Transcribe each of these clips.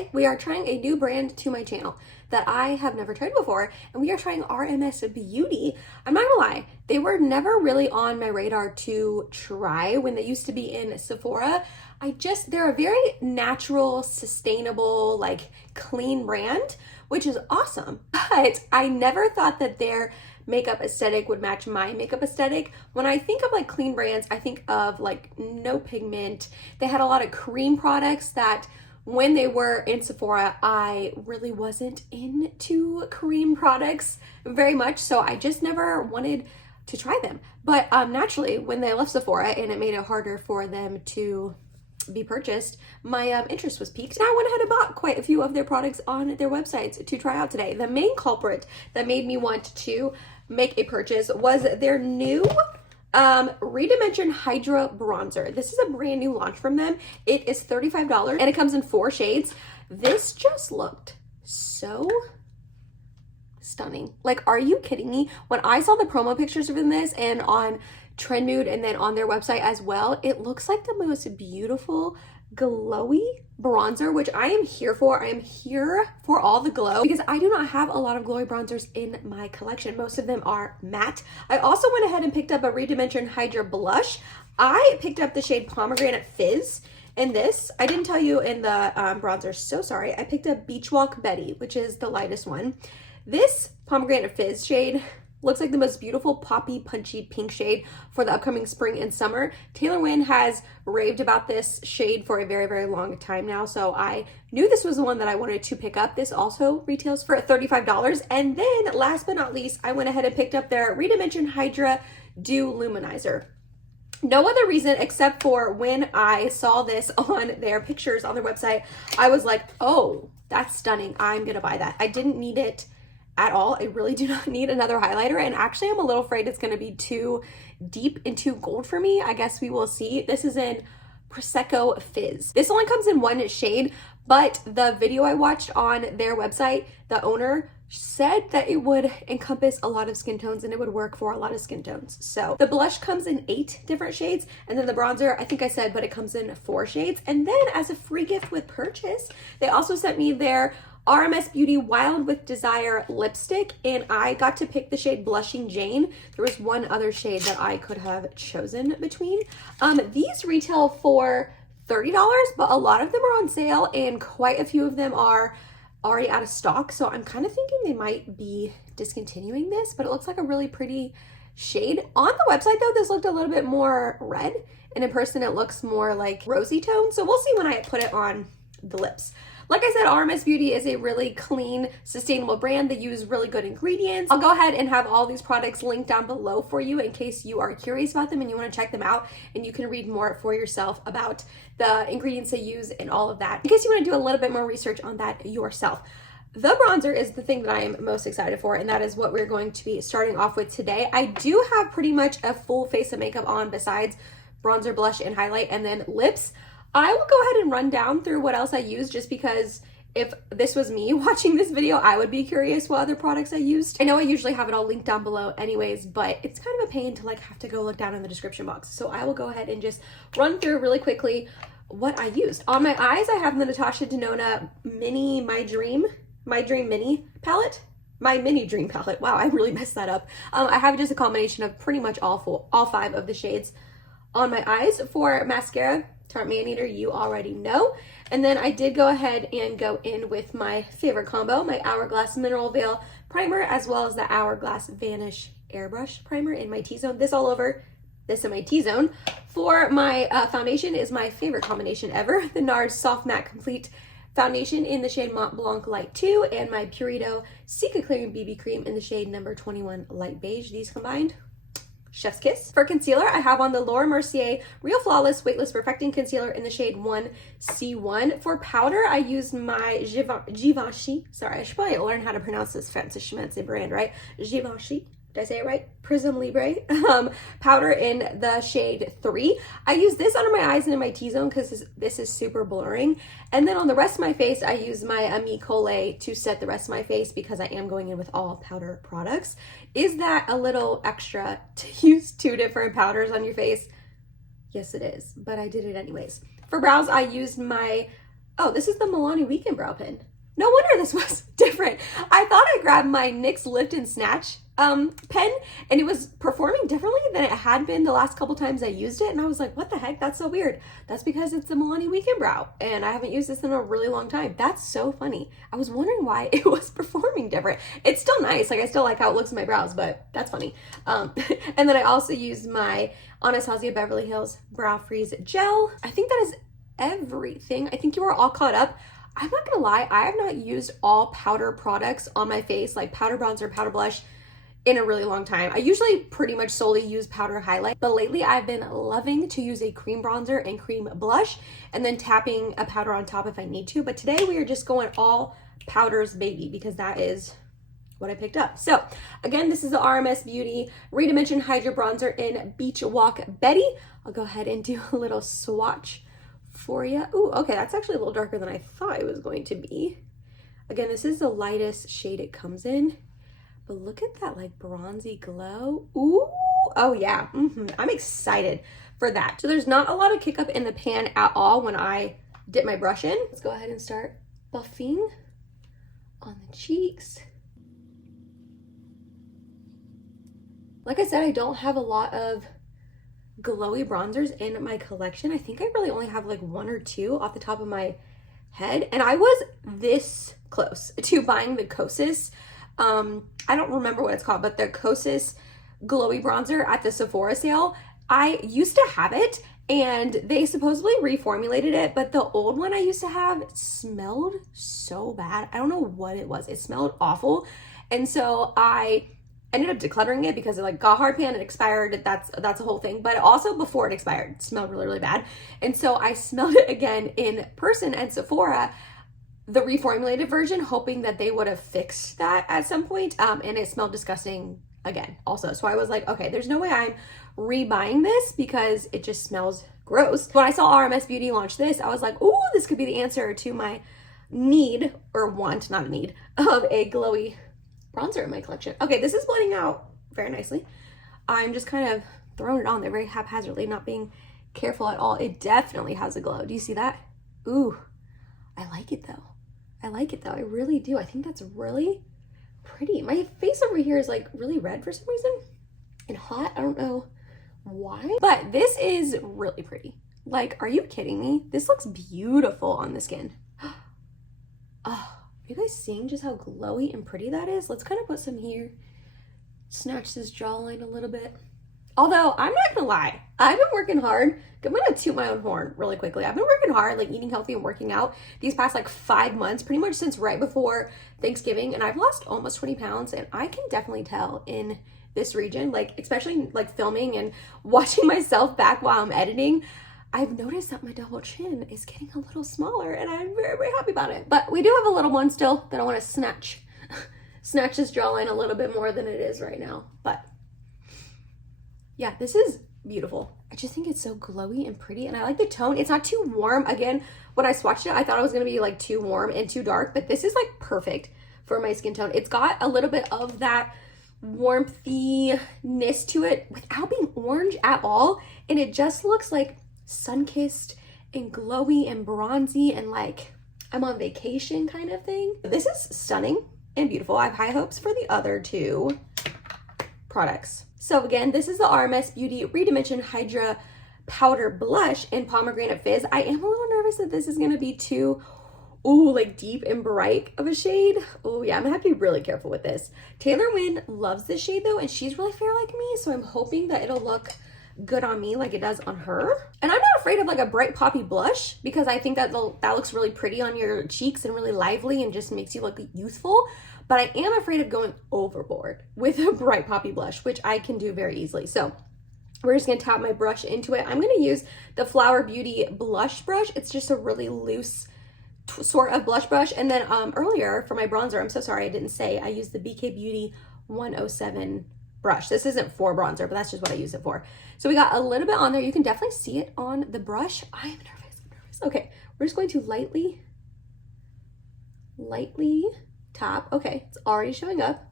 Today, we are trying a new brand to my channel that I have never tried before, and we are trying RMS Beauty. I'm not gonna lie, they were never really on my radar to try when they used to be in Sephora. They're a very natural, sustainable, like clean brand, which is awesome. But I never thought that their makeup aesthetic would match my makeup aesthetic. When I think of like clean brands, I think of like no pigment. They had a lot of cream products that when they were in Sephora, I really wasn't into cream products very much, so I just never wanted to try them. But naturally, when they left Sephora and it made it harder for them to be purchased, my interest was piqued, and I went ahead and bought quite a few of their products on their websites to try out today. The main culprit that made me want to make a purchase was their new ReDimension Hydra bronzer. This is a brand new launch from them. It is $35 and it comes in 4 shades. This just looked so stunning. Like, are you kidding me? When I saw the promo pictures of this and on Trend Mood and then on their website as well, it looks like the most beautiful glowy bronzer, which I am here for. I am here for all the glow because I do not have a lot of glowy bronzers in my collection. Most of them are matte. I also went ahead and picked up a ReDimension Hydra blush. I picked up the shade Pomegranate Fizz. And this, I didn't tell you in the bronzer, so sorry. I picked up Beach Walk Betty, which is the lightest one. This Pomegranate Fizz shade looks like the most beautiful poppy punchy pink shade for the upcoming spring and summer. Taylor Wynn has raved about this shade for a very, very long time now, so I knew this was the one that I wanted to pick up. This also retails for $35. And then last but not least, I went ahead and picked up their ReDimension Hydra Dew Luminizer. No other reason except for when I saw this on their pictures on their website, I was like, oh, that's stunning. I'm gonna buy that. I didn't need it at all. I really do not need another highlighter, and actually I'm a little afraid it's going to be too deep and too gold for me. I guess we will see. This is in Prosecco Fizz. This only comes in 1 shade, but the video I watched on their website, the owner said that it would encompass a lot of skin tones and it would work for a lot of skin tones. So the blush comes in 8 different shades, and then the bronzer, I think I said, but it comes in 4 shades. And then as a free gift with purchase, they also sent me their RMS Beauty Wild with Desire lipstick, and I got to pick the shade Blushing Jane. There was one other shade that I could have chosen between. These retail for $30, but a lot of them are on sale and quite a few of them are already out of stock. So I'm kind of thinking they might be discontinuing this, but it looks like a really pretty shade. On the website though, this looked a little bit more red, and in person it looks more like rosy tone. So we'll see when I put it on the lips. Like I said, RMS Beauty is a really clean, sustainable brand. They use really good ingredients. I'll go ahead and have all these products linked down below for you in case you are curious about them and you want to check them out, and you can read more for yourself about the ingredients they use and all of that, in case you want to do a little bit more research on that yourself. The bronzer is the thing that I am most excited for, and that is what we're going to be starting off with today. I do have pretty much a full face of makeup on besides bronzer, blush, and highlight, and then lips. I will go ahead and run down through what else I use, just because if this was me watching this video, I would be curious what other products I used. I know I usually have it all linked down below anyways, but it's kind of a pain to like have to go look down in the description box. So I will go ahead and just run through really quickly what I used. On my eyes, I have the Natasha Denona Mini My Dream Mini palette. My Mini Dream palette. Wow, I really messed that up. I have just a combination of pretty much all 5 of the shades on my eyes. For mascara, Tarte Maneater, you already know. And then I did go ahead and go in with my favorite combo, my Hourglass Mineral Veil Primer, as well as the Hourglass Vanish Airbrush Primer in my T-Zone. This all over, this in my T-Zone. For my foundation is my favorite combination ever, the NARS Soft Matte Complete Foundation in the shade Mont Blanc Light 2, and my Purito Cica Clearing BB Cream in the shade number 21 Light Beige. These combined, chef's kiss. For concealer, I have on the Laura Mercier Real Flawless Weightless Perfecting Concealer in the shade 1C1. For powder, I used my Givenchy. Sorry, I should probably learn how to pronounce this fancy schmancy brand, right? Givenchy. Did I say it right? Prism Libre powder in the shade 3. I use this under my eyes and in my T-zone because this is super blurring. And then on the rest of my face, I use my Ami Collet to set the rest of my face because I am going in with all powder products. Is that a little extra to use 2 different powders on your face? Yes, it is, but I did it anyways. For brows, I used my Oh, this is the Milani Weekend Brow Pen. No wonder this was different. I thought I grabbed my NYX Lift and Snatch pen, and it was performing differently than it had been the last couple times I used it, and I was like, what the heck? That's so weird. That's because it's the Milani Weekend Brow, and I haven't used this in a really long time. That's so funny. I was wondering why it was performing different. It's still nice. Like, I still like how it looks in my brows, but that's funny. And then I also used my Anastasia Beverly Hills Brow Freeze Gel. I think that is everything. I think you are all caught up. I'm not gonna lie, I have not used all powder products on my face, like powder bronzer, powder blush, in a really long time. I usually pretty much solely use powder highlight, but lately I've been loving to use a cream bronzer and cream blush, and then tapping a powder on top if I need to. But today we are just going all powders, baby, because that is what I picked up. So again, this is the RMS Beauty ReDimension Hydra Bronzer in Beach Walk Betty. I'll go ahead and do a little swatch for you. Ooh, okay, that's actually a little darker than I thought it was going to be. Again, this is the lightest shade it comes in, but look at that like bronzy glow. Ooh, oh yeah, I'm excited for that. So there's not a lot of kick up in the pan at all when I dip my brush in. Let's go ahead and start buffing on the cheeks. Like I said, I don't have a lot of glowy bronzers in my collection. I think I really only have like one or two off the top of my head, and I was this close to buying the Kosas. I don't remember what it's called, but the Kosas glowy bronzer at the Sephora sale. I used to have it, and they supposedly reformulated it, but the old one I used to have smelled so bad. I don't know what it was. It smelled awful, and so I ended up decluttering it because it like got hard pan, it expired. That's a whole thing. But also before it expired, it smelled really, really bad. And so I smelled it again in person at Sephora, the reformulated version, hoping that they would have fixed that at some point. And it smelled disgusting again also. So I was like, okay, there's no way I'm rebuying this because it just smells gross. When I saw RMS Beauty launch this, I was like, ooh, this could be the answer to my need, or want, not a need, of a glowy bronzer in my collection. Okay, this is blending out very nicely. I'm just kind of throwing it on there very haphazardly, not being careful at all. It definitely has a glow. Do you see that? Ooh, I like it though. I like it though. I really do. I think that's really pretty. My face over here is like really red for some reason and hot. I don't know why, but this is really pretty. Like, are you kidding me? This looks beautiful on the skin. Oh, you guys seeing just how glowy and pretty that is? Let's kind of put some here, snatch this jawline a little bit. Although I'm not gonna lie, I've been working hard. I'm gonna toot my own horn really quickly. I've been working hard, like eating healthy and working out these past like 5 months, pretty much since right before Thanksgiving, and I've lost almost 20 pounds, and I can definitely tell in this region, like especially like filming and watching myself back while I'm editing, I've noticed that my double chin is getting a little smaller, and I'm very, very happy about it. But we do have a little one still that I want to snatch this jawline a little bit more than it is right now. But yeah, this is beautiful. I just think it's so glowy and pretty, and I like the tone. It's not too warm. Again, when I swatched it, I thought it was going to be like too warm and too dark, but this is like perfect for my skin tone. It's got a little bit of that warmthiness to it without being orange at all, and it just looks like sun-kissed and glowy and bronzy and like I'm on vacation kind of thing. This is stunning and beautiful. I have high hopes for the other two products. So again, this is the RMS Beauty ReDimension Hydra Powder Blush in Pomegranate Fizz. I am a little nervous that this is going to be too, ooh, like deep and bright of a shade. Oh yeah, I'm gonna have to be really careful with this. Taylor Wynn loves this shade though, and she's really fair like me, so I'm hoping that it'll look good on me like it does on her. And I'm not afraid of like a bright poppy blush because I think that that looks really pretty on your cheeks and really lively and just makes you look youthful. But I am afraid of going overboard with a bright poppy blush, which I can do very easily. So we're just gonna tap my brush into it. I'm gonna use the Flower Beauty blush brush. It's just a really loose sort of blush brush. And then earlier for my bronzer, I'm so sorry I didn't say, I used the BK Beauty 107 brush. This isn't for bronzer, but that's just what I use it for. So we got a little bit on there. You can definitely see it on the brush. I am nervous. Okay, we're just going to lightly tap. Okay, it's already showing up,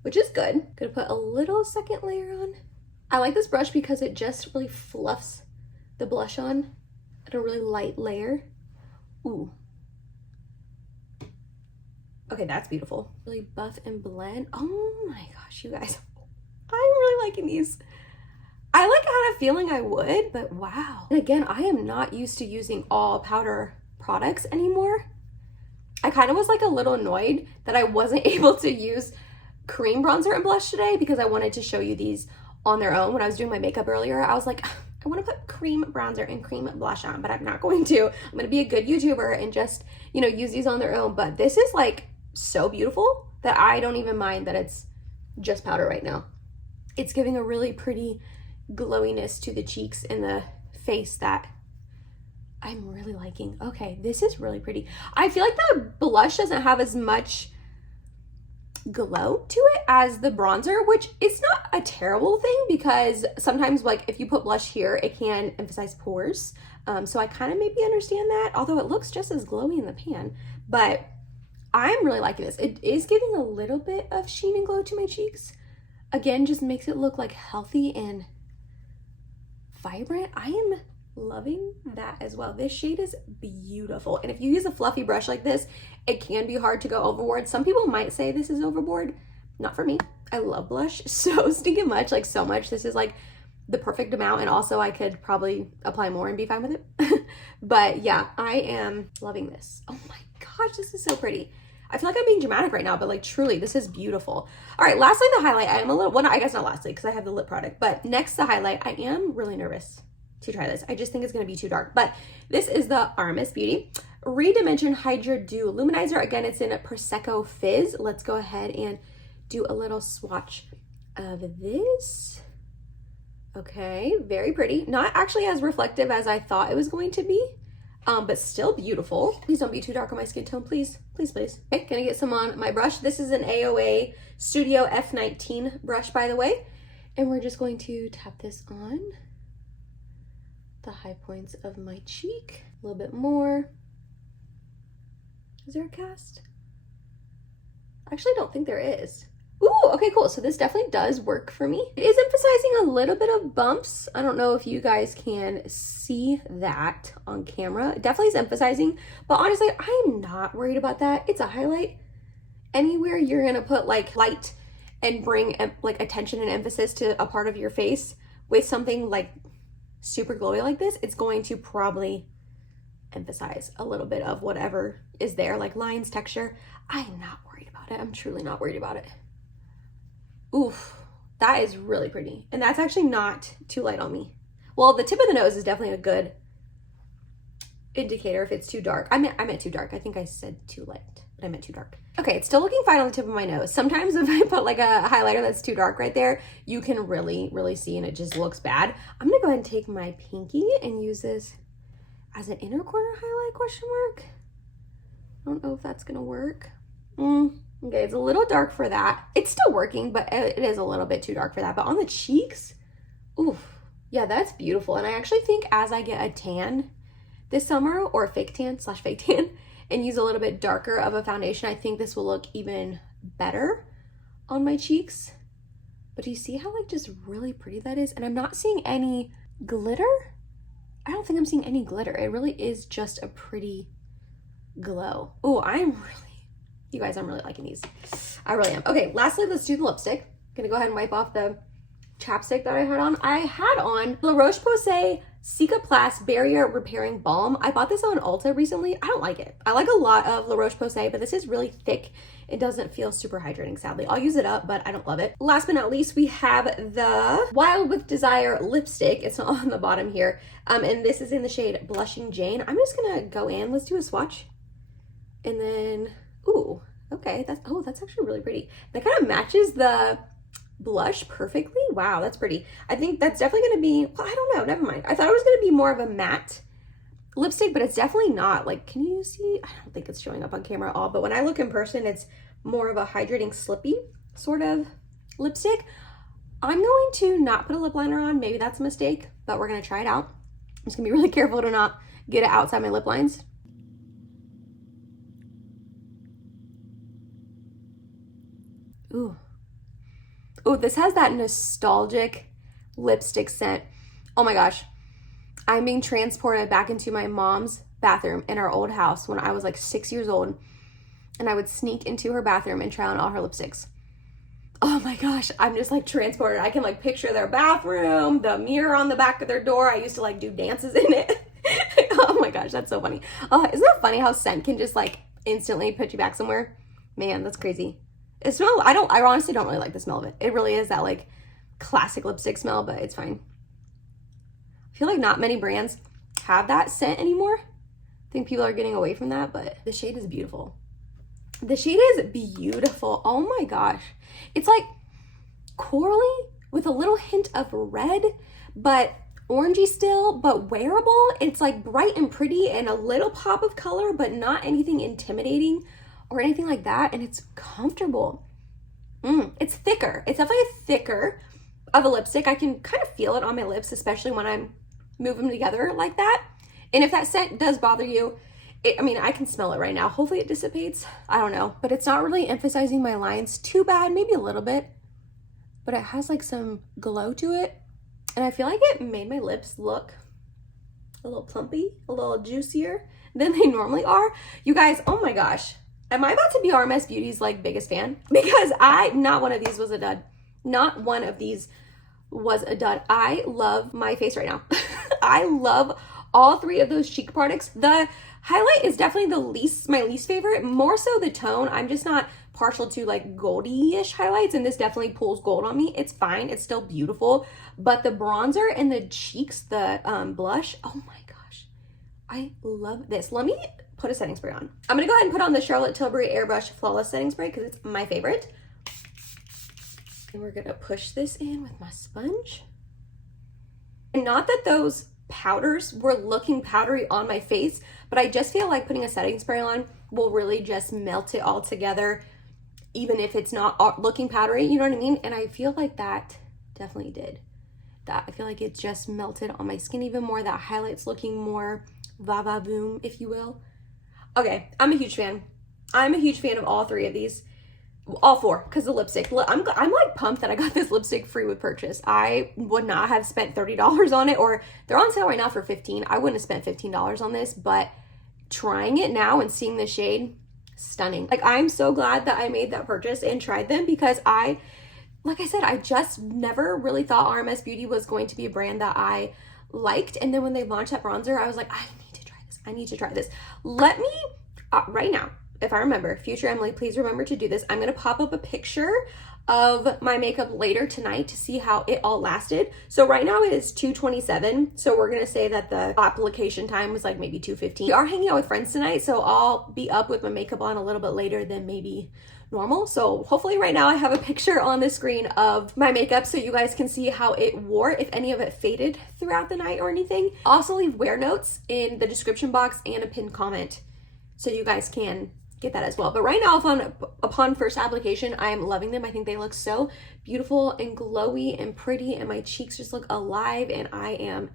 which is good. Gonna put a little second layer on. I like this brush because it just really fluffs the blush on at a really light layer. Ooh. Okay, that's beautiful. Really buff and blend. Oh my gosh, you guys. I'm really liking these. I like had a feeling I would, but wow. And again, I am not used to using all powder products anymore. I kind of was like a little annoyed that I wasn't able to use cream bronzer and blush today because I wanted to show you these on their own. When I was doing my makeup earlier, I was like, I want to put cream bronzer and cream blush on, but I'm not going to. I'm going to be a good YouTuber and just, you know, use these on their own. But this is like so beautiful that I don't even mind that it's just powder right now. It's giving a really pretty glowiness to the cheeks and the face that I'm really liking. Okay, this is really pretty. I feel like the blush doesn't have as much glow to it as the bronzer, which is not a terrible thing because sometimes like if you put blush here, it can emphasize pores. So I kind of maybe understand that, although it looks just as glowy in the pan, but I'm really liking this. It is giving a little bit of sheen and glow to my cheeks. Again, just makes it look like healthy and vibrant. I am loving that as well. This shade is beautiful. And if you use a fluffy brush like this, it can be hard to go overboard. Some people might say this is overboard. Not for me. I love blush so stinking much, like so much. This is like the perfect amount. And also I could probably apply more and be fine with it. But yeah, I am loving this. Oh my gosh, this is so pretty. I feel like I'm being dramatic right now, but like truly, this is beautiful. All right, lastly, the highlight. I am a little, well, I guess not lastly because I have the lip product, but next the highlight, I am really nervous to try this. I just think it's gonna be too dark, but this is the RMS Beauty ReDimension Hydra Dew Luminizer. Again, it's in a Prosecco Fizz. Let's go ahead and do a little swatch of this. Okay, very pretty. Not actually as reflective as I thought it was going to be. But still beautiful. Please don't be too dark on my skin tone, please. Please, please. Okay, gonna get some on my brush. This is an AOA Studio F19 brush, by the way. And we're just going to tap this on the high points of my cheek. A little bit more. Is there a cast? I actually don't think there is. Ooh, okay, cool. So this definitely does work for me. It is emphasizing a little bit of bumps. I don't know if you guys can see that on camera. It definitely is emphasizing, but honestly, I'm not worried about that. It's a highlight. Anywhere you're gonna put like light and bring like attention and emphasis to a part of your face with something like super glowy like this, it's going to probably emphasize a little bit of whatever is there, like lines, texture. I'm not worried about it. I'm truly not worried about it. Oof, that is really pretty. And that's actually not too light on me. Well, the tip of the nose is definitely a good indicator if it's too dark. I meant too dark. I think I said too light, but I meant too dark. Okay, it's still looking fine on the tip of my nose. Sometimes if I put like a highlighter that's too dark right there, you can really, really see and it just looks bad. I'm gonna go ahead and take my pinky and use this as an inner corner highlight, question mark. I don't know if that's gonna work. Okay, it's a little dark for that. It's still working, but it is a little bit too dark for that. But on the cheeks, oof, yeah, that's beautiful. And I actually think as I get a tan this summer, or a fake tan / fake tan, and use a little bit darker of a foundation, I think this will look even better on my cheeks. But do you see how like just really pretty that is? And I'm not seeing any glitter. I don't think I'm seeing any glitter. It really is just a pretty glow. Oh, you guys, I'm really liking these. I really am. Okay, lastly, let's do the lipstick. I'm gonna go ahead and wipe off the chapstick that I had on. I had on La Roche-Posay Cicaplast Barrier Repairing Balm. I bought this on Ulta recently. I don't like it. I like a lot of La Roche-Posay, but this is really thick. It doesn't feel super hydrating, sadly. I'll use it up, but I don't love it. Last but not least, we have the Wild with Desire lipstick. It's on the bottom here. And this is in the shade Blushing Jane. I'm just gonna go in. Let's do a swatch. And then, ooh, okay, that's actually really pretty. That kind of matches the blush perfectly. Wow, that's pretty. I think that's definitely gonna be, well, I don't know, never mind. I thought it was gonna be more of a matte lipstick, but it's definitely not. Like, can you see? I don't think it's showing up on camera at all, but when I look in person, it's more of a hydrating, slippy sort of lipstick. I'm going to not put a lip liner on. Maybe that's a mistake, but we're gonna try it out. I'm just gonna be really careful to not get it outside my lip lines. Ooh. Ooh, this has that nostalgic lipstick scent. Oh my gosh. I'm being transported back into my mom's bathroom in our old house when I was like 6 years old, and I would sneak into her bathroom and try on all her lipsticks. Oh my gosh, I'm just like transported. I can like picture their bathroom, the mirror on the back of their door. I used to like do dances in it. Oh my gosh, that's so funny. Isn't that funny how scent can just like instantly put you back somewhere? Man, that's crazy. It smells, I honestly don't really like the smell of it. It really is that like classic lipstick smell, but it's fine. I feel like not many brands have that scent anymore. I think people are getting away from that, but the shade is beautiful. The shade is beautiful. Oh my gosh. It's like corally with a little hint of red, but orangey still, but wearable. It's like bright and pretty and a little pop of color, but not anything intimidating or anything like that. And it's comfortable. It's thicker. It's definitely thicker of a lipstick. I can kind of feel it on my lips, especially when I'm moving them together like that. And if that scent does bother you, I mean, I can smell it right now. Hopefully it dissipates. I don't know, but it's not really emphasizing my lines too bad, maybe a little bit, but it has like some glow to it. And I feel like it made my lips look a little plumpy, a little juicier than they normally are. You guys, oh my gosh. Am I about to be RMS Beauty's like biggest fan? Because not one of these was a dud. Not one of these was a dud. I love my face right now. I love all three of those cheek products. The highlight is definitely my least favorite, more so the tone. I'm just not partial to like goldy-ish highlights, and this definitely pulls gold on me. It's fine, it's still beautiful, but the bronzer and the cheeks, the blush, oh my gosh, I love this. Let me put a setting spray on. I'm gonna go ahead and put on the Charlotte Tilbury Airbrush Flawless Setting Spray because it's my favorite. And we're gonna push this in with my sponge. And not that those powders were looking powdery on my face, but I just feel like putting a setting spray on will really just melt it all together, even if it's not looking powdery, you know what I mean? And I feel like that definitely did that. I feel like it just melted on my skin even more. That highlight's looking more va-va-voom, if you will. Okay, I'm a huge fan. I'm a huge fan of all three of these. All four, because the lipstick. I'm like pumped that I got this lipstick free with purchase. I would not have spent $30 on it, or they're on sale right now for $15. I wouldn't have spent $15 on this, but trying it now and seeing the shade, stunning. Like, I'm so glad that I made that purchase and tried them, because like I said, I just never really thought RMS Beauty was going to be a brand that I liked. And then when they launched that bronzer, I was like, I need to try this. I need to try this. Let me, right now, if I remember, future Emily, please remember to do this. I'm going to pop up a picture of my makeup later tonight to see how it all lasted. So right now it is 2:27. So we're going to say that the application time was like maybe 2:15. We are hanging out with friends tonight, so I'll be up with my makeup on a little bit later than maybe normal. So hopefully right now I have a picture on the screen of my makeup so you guys can see how it wore, if any of it faded throughout the night or anything. Also leave wear notes in the description box and a pinned comment so you guys can get that as well. But right now, upon first application, I am loving them. I think they look so beautiful and glowy and pretty, and my cheeks just look alive, and I am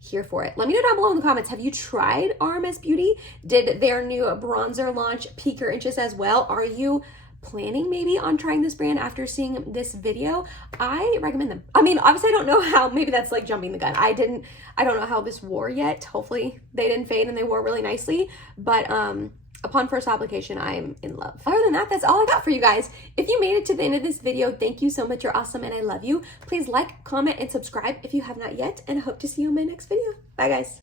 here for it. Let me know down below in the comments, have you tried RMS Beauty? Did their new bronzer launch pique your interest as well? Are you planning maybe on trying this brand after seeing this video? I recommend them. I mean, obviously I don't know how, maybe that's like jumping the gun. I don't know how this wore yet. Hopefully they didn't fade and they wore really nicely, but upon first application, I am in love. Other than that, that's all I got for you guys. If you made it to the end of this video, thank you so much. You're awesome and I love you. Please like, comment, and subscribe if you have not yet, and I hope to see you in my next video. Bye guys.